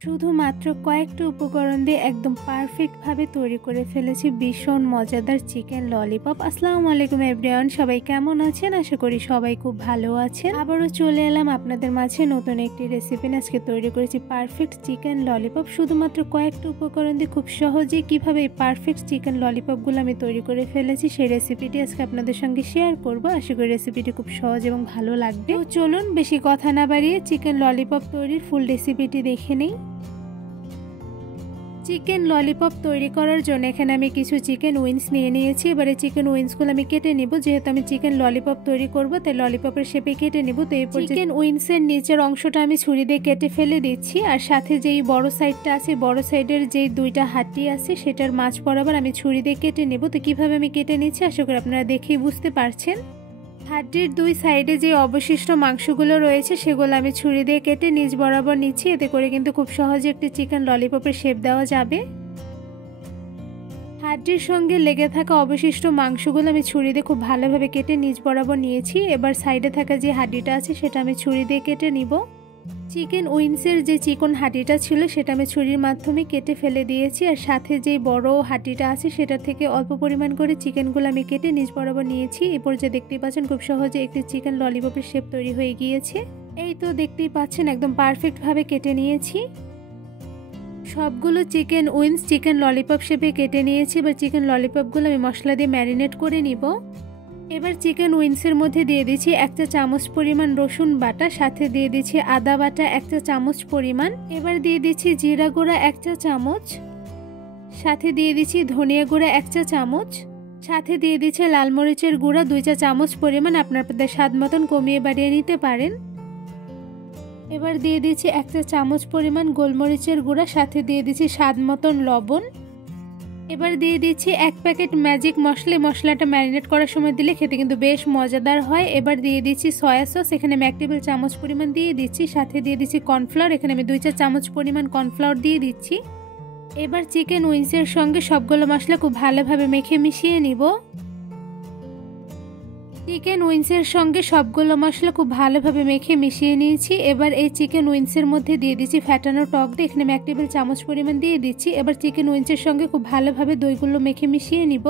শুধুমাত্র কয়েকটা উপকরণ দিয়ে একদম পারফেক্টভাবে তৈরি করে ফেলেছি ভীষণ মজাদার চিকেন ললিপপ। আসসালামু আলাইকুম এভরিওয়ান, সবাই কেমন আছেন? আশা করি সবাই খুব ভালো আছেন। আবারও চলে এলাম আপনাদের মাঝে নতুন একটি রেসিপি নিয়ে। আজকে তৈরি করেছি পারফেক্ট চিকেন ললিপপ। শুধুমাত্র কয়েকটা উপকরণ দিয়ে খুব সহজেই কিভাবে এই পারফেক্ট চিকেন ললিপপগুলো আমি তৈরি করে ফেলেছি সেই রেসিপিটি আজকে আপনাদের সঙ্গে শেয়ার করব। আশা করি রেসিপিটি খুব সহজ এবং ভালো লাগবে। তো চলুন বেশি কথা না বাড়িয়ে চিকেন ললিপপ তৈরির ফুল রেসিপিটি দেখে নিই। চিকেন ললিপপ তৈরি করার জন্য এখানে আমি কিছু চিকেন উইংস নিয়ে নিয়েছি। এবারে চিকেন উইংসগুলো আমি কেটে নিব। যেহেতু আমি চিকেন ললিপপ তৈরি করব তাই ললিপপের শেপে কেটে নিব। তো এরপর চিকেন উইংসের নিচের অংশটা আমি ছুরি দিয়ে কেটে ফেলে দিচ্ছি। আর সাথে যেই বড় সাইডটা আছে, বড় সাইডের যেই দুইটা হাড্ডি আছে সেটার মাঝ বরাবর আমি ছুরি দিয়ে কেটে নেব। তো কিভাবে আমি কেটে নিচ্ছি আশা করি আপনারা দেখেই বুঝতে পারছেন। হাড্ডির দুই সাইডে যে অবশিষ্ট মাংসগুলো রয়েছে সেগুলো আমি ছুরি দিয়ে কেটে নিচ বরাবর নিচ্ছি। এতে করে কিন্তু খুব সহজে একটি চিকেন ললিপপের শেপ দেওয়া যাবে। হাড্ডির সঙ্গে লেগে থাকা অবশিষ্ট মাংসগুলো আমি ছুরি দিয়ে খুব ভালোভাবে কেটে নিচ বরাবর নিয়েছি। এবার সাইডে থাকা যে হাড্ডিটা আছে সেটা আমি ছুরি দিয়ে কেটে নিব। চিকেন উইংসের যে চিকন হাড্ডিটা ছিল সেটা আমি ছুরির মাধ্যমে কেটে ফেলে দিয়েছি। আর সাথে যে বড় হাড্ডিটা আছে সেটা থেকে অল্প পরিমাণ করে চিকেনগুলো আমি কেটে নিচ বরাবর নিয়েছি। এরপর যে দেখতেই পাচ্ছেন খুব সহজে একটি চিকেন ললিপপের শেপ তৈরি হয়ে গিয়েছে। এই তো দেখতেই পাচ্ছেন একদম পারফেক্টভাবে কেটে নিয়েছি। সবগুলো চিকেন উইংস চিকেন ললিপপ শেপে কেটে নিয়েছি। এবার চিকেন ললিপপগুলো আমি মশলা দিয়ে ম্যারিনেট করে নিব। এবার চিকেন উইংসের মধ্যে দিয়ে দিচ্ছি 1 চা চামচ পরিমাণ রসুন বাটা, সাথে দিয়ে দিচ্ছি আদা বাটা 1 চা চামচ পরিমাণ। এবার দিয়ে দিচ্ছি জিরা গুঁড়া 1 চা চামচ, সাথে দিয়ে দিচ্ছি ধনিয়া গুঁড়া 1 চা চামচ, সাথে দিয়ে দিচ্ছি লাল মরিচের গুঁড়া 2 চা চামচ পরিমাণ। আপনাদের স্বাদ মতন কমিয়ে বাড়িয়ে নিতে পারেন। এবার দিয়ে দিচ্ছি 1 চা চামচ পরিমাণ গোলমরিচের গুঁড়া, সাথে দিয়ে দিচ্ছি স্বাদ মতন লবণ। এবার দিয়ে দিচ্ছি 1 প্যাকেট ম্যাজিক মশলা। মশলাটা ম্যারিনেট করার সময় দিলে খেতে কিন্তু বেশ মজাদার হয়। এবার দিয়ে দিচ্ছি সয়া সস, এখানে আমি 1 টেবিল চামচ পরিমাণ দিয়ে দিচ্ছি। সাথে দিয়ে দিচ্ছি কর্নফ্লাওয়ার, এখানে আমি 2 চা চামচ পরিমাণ কর্নফ্লাওয়ার দিয়ে দিচ্ছি। এবার চিকেন উইংসের সঙ্গে সবগুলো মশলা খুব ভালোভাবে মেখে মিশিয়ে নিব। চিকেন উইংসের সঙ্গে সবগুলো মশলা খুব ভালোভাবে মেখে মিশিয়ে নিয়েছি। এবার এই চিকেন উইংসের মধ্যে দিয়ে দিচ্ছি ফ্যাটানো টক দই, এখানে আমি 1 টেবিল চামচ পরিমাণ দিয়ে দিচ্ছি। এবার চিকেন উইংসের সঙ্গে খুব ভালোভাবে দইগুলো মেখে মিশিয়ে নিব।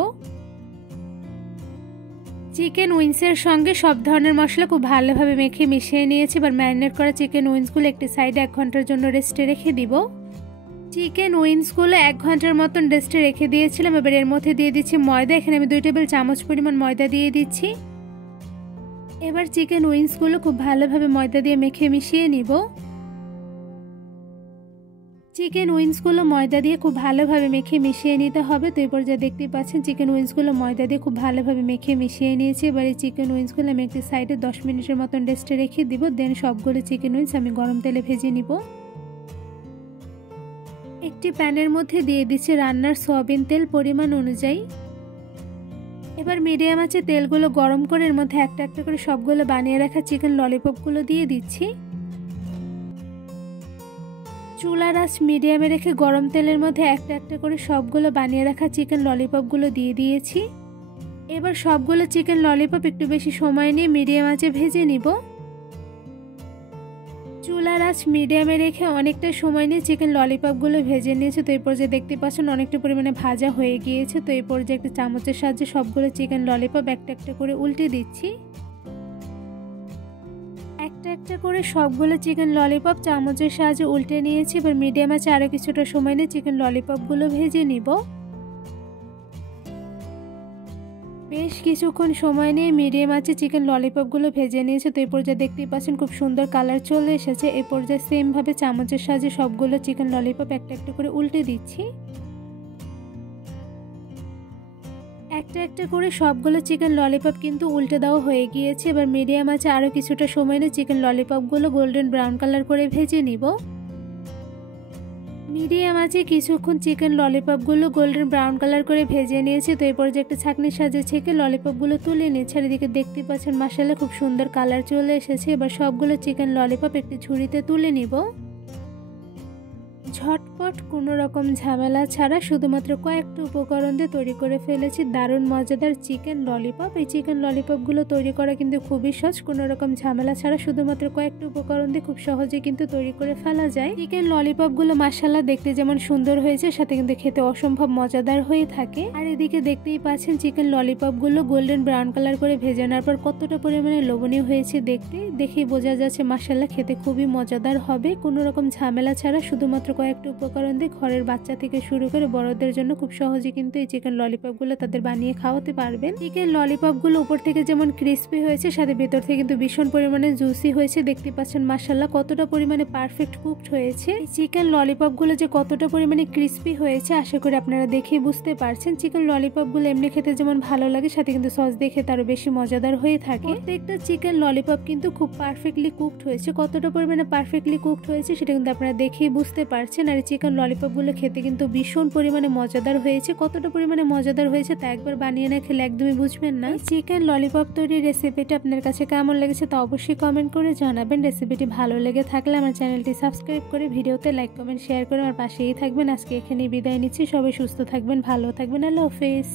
চিকেন উইংসের সঙ্গে সব ধরনের মশলা খুব ভালোভাবে মেখে মিশিয়ে নিয়েছি। এবার ম্যারিনেট করা চিকেন উইংসগুলো একটি সাইডে 1 ঘন্টার জন্য রেস্টে রেখে দিব। চিকেন উইংসগুলো 1 ঘন্টার মতন রেস্টে রেখে দিয়েছিলাম। এবার এর মধ্যে দিয়ে দিচ্ছি ময়দা, এখানে আমি 2 টেবিল চামচ পরিমাণ ময়দা দিয়ে দিচ্ছি। এবার চিকেন উইংসগুলো খুব ভালোভাবে ময়দা দিয়ে মেখে মিশিয়ে নিব। চিকেন উইংসগুলো ময়দা দিয়ে খুব ভালোভাবে মেখে মিশিয়ে নিতে হবে। তো এরপর যা দেখতেই পাচ্ছেন চিকেন উইংসগুলো ময়দা দিয়ে খুব ভালোভাবে মেখে মিশিয়ে নিয়েছি। এবার এই চিকেন উইংসগুলো আমি একটি সাইডে 10 মিনিটের মতন রেস্টে রেখে দিব। দেন সবগুলো চিকেন উইংস আমি গরম তেলে ভেজে নিব। একটি প্যানের মধ্যে দিয়ে দিচ্ছি রান্নার সয়াবিন তেল পরিমাণ অনুযায়ী। এবার মিডিয়াম আঁচে তেলগুলো গরম করে এর মধ্যে একটা একটা করে সবগুলো বানিয়ে রাখা চিকেন ললিপপগুলো দিয়ে দিচ্ছি। চুলার আঁচ মিডিয়ামে রেখে গরম তেলের মধ্যে একটা একটা করে সবগুলো বানিয়ে রাখা চিকেন ললিপপগুলো দিয়ে দিয়েছি। এবার সবগুলো চিকেন ললিপপ একটু বেশি সময় নিয়ে মিডিয়াম আঁচে ভেজে নিব। চুলার আঁচ মিডিয়ামে রেখে অনেকটা সময় নিয়ে চিকেন ললিপপগুলো ভেজে নিয়েছে। তো এই পর্যায়ে দেখতে পাচ্ছেন অনেকটা পরিমাণে ভাজা হয়ে গিয়েছে। তো এই পর্যায়ে একটা চামচের সাহায্যে সবগুলো চিকেন ললিপপ একটা একটা করে উল্টে দিচ্ছি। একটা একটা করে সবগুলো চিকেন ললিপপ চামচের সাহায্যে উল্টে নিয়েছি। এবার মিডিয়াম আঁচে আরও কিছুটা সময় নিয়ে চিকেন ললিপপগুলো ভেজে নিব। বেশ কিছুক্ষণ সময় নিয়ে মিডিয়াম আঁচে চিকেন ললিপপগুলো ভেজে নিয়েছে। তো এই পর্যায়ে দেখতেই পাচ্ছেন খুব সুন্দর কালার চলে এসেছে। এই পর্যায়ে সেমভাবে চামচের সাহায্যে সবগুলো চিকেন ললিপপ একটা একটা করে উল্টে দিচ্ছি। একটা একটা করে সবগুলো চিকেন ললিপপ কিন্তু উল্টে দেওয়া হয়ে গিয়েছে। এবার মিডিয়াম আঁচে আরও কিছুটা সময় নিয়ে চিকেন ললিপপগুলো গোল্ডেন ব্রাউন কালার করে ভেজে নিব। মিডিয়াম আঁচে কিছুক্ষণ চিকেন ললিপপগুলো গোল্ডেন ব্রাউন কালার করে ভেজে নিয়েছি। তো এরপর যে একটা ছাঁকনির সাহায্যে ছেঁকে ললিপপগুলো তুলে নিয়েছি। আর এদিকে দেখতে পাচ্ছেন মাশাআল্লাহ খুব সুন্দর কালার চলে এসেছে। এবার সবগুলো চিকেন ললিপপ একটি ঝুড়িতে তুলে নিব। ঝটপট কোনো রকম ঝামেলা ছাড়া শুধুমাত্র কয়েকটা উপকরণ দিয়ে তৈরি করে ফেলেছি দারুণ মজাদার চিকেন ললিপপ। এই চিকেন ললিপপগুলো তৈরি করা কিন্তু খুবই সহজ, কোনো রকম ঝামেলা ছাড়া শুধুমাত্র কয়েকটা উপকরণ দিয়ে খুব সহজে কিন্তু তৈরি করে ফেলা যায়। চিকেন ললিপপগুলো মাশাআল্লাহ দেখতে যেমন সুন্দর হয়েছে, সাথে কিন্তু খেতে অসম্ভব মজাদার হয়ে থাকে। আর এদিকে দেখতেই পাচ্ছেন চিকেন ললিপপগুলো গোল্ডেন ব্রাউন কালার করে ভেজে নেওয়ার পর কতটা পরিমাণে লোভনীয় হয়েছে দেখেই বোঝা যাচ্ছে মাশাআল্লাহ খেতে খুবই মজাদার হবে। কোনো রকম ঝামেলা ছাড়া শুধুমাত্র কয়েকটা উপকরণ দিয়ে ঘরের বাচ্চা থেকে শুরু করে বড়দের জন্য খুব সহজে কিন্তু এই চিকেন ললিপপগুলো তাদের বানিয়ে খাওয়াতে পারবেন। চিকেন ললিপপগুলো উপর থেকে যেমন ক্রিস্পি হয়েছে, সাথে ভেতর থেকে কিন্তু ভীষণ পরিমাণে জুসি হয়েছে। দেখতে পাচ্ছেন মাশাআল্লাহ কতটা পরিমাণে পারফেক্ট কুকড হয়েছে। চিকেন ললিপপগুলো যে কতটা পরিমাণে ক্রিস্পি হয়েছে আশা করি আপনারা দেখেই বুঝতে পারছেন। চিকেন ললিপপগুলো এমনি খেতে যেমন ভালো লাগে, সাথে কিন্তু সস দিয়ে খেতে আরো বেশি মজাদার হয়ে থাকে। প্রত্যেকটা চিকেন ললিপপ কিন্তু খুব পারফেক্টলি কুকড হয়েছে। কতটা পরিমাণে পারফেক্টলি কুকড হয়েছে সেটা কিন্তু আপনারা দেখেই বুঝতে পারছেন। আর চিকেন ললিপপগুলো খেতে কিন্তু ভীষণ পরিমাণে মজাদার হয়েছে। কতটা পরিমাণে মজাদার হয়েছে তা একবার বানিয়ে না খেলে একদমই বুঝবেন না। চিকেন ললিপপ তৈরির রেসিপিটা আপনার কাছে কেমন লেগেছে তা অবশ্যই কমেন্ট করে জানাবেন। রেসিপিটি ভালো লেগে থাকলে আমার চ্যানেলটি সাবস্ক্রাইব করে ভিডিওতে লাইক কমেন্ট শেয়ার করে আমার পাশেই থাকবেন। আজকে এখানেই বিদায় নিচ্ছি। সবাই সুস্থ থাকবেন, ভালো থাকবেন। আল্লাহ হাফেজ।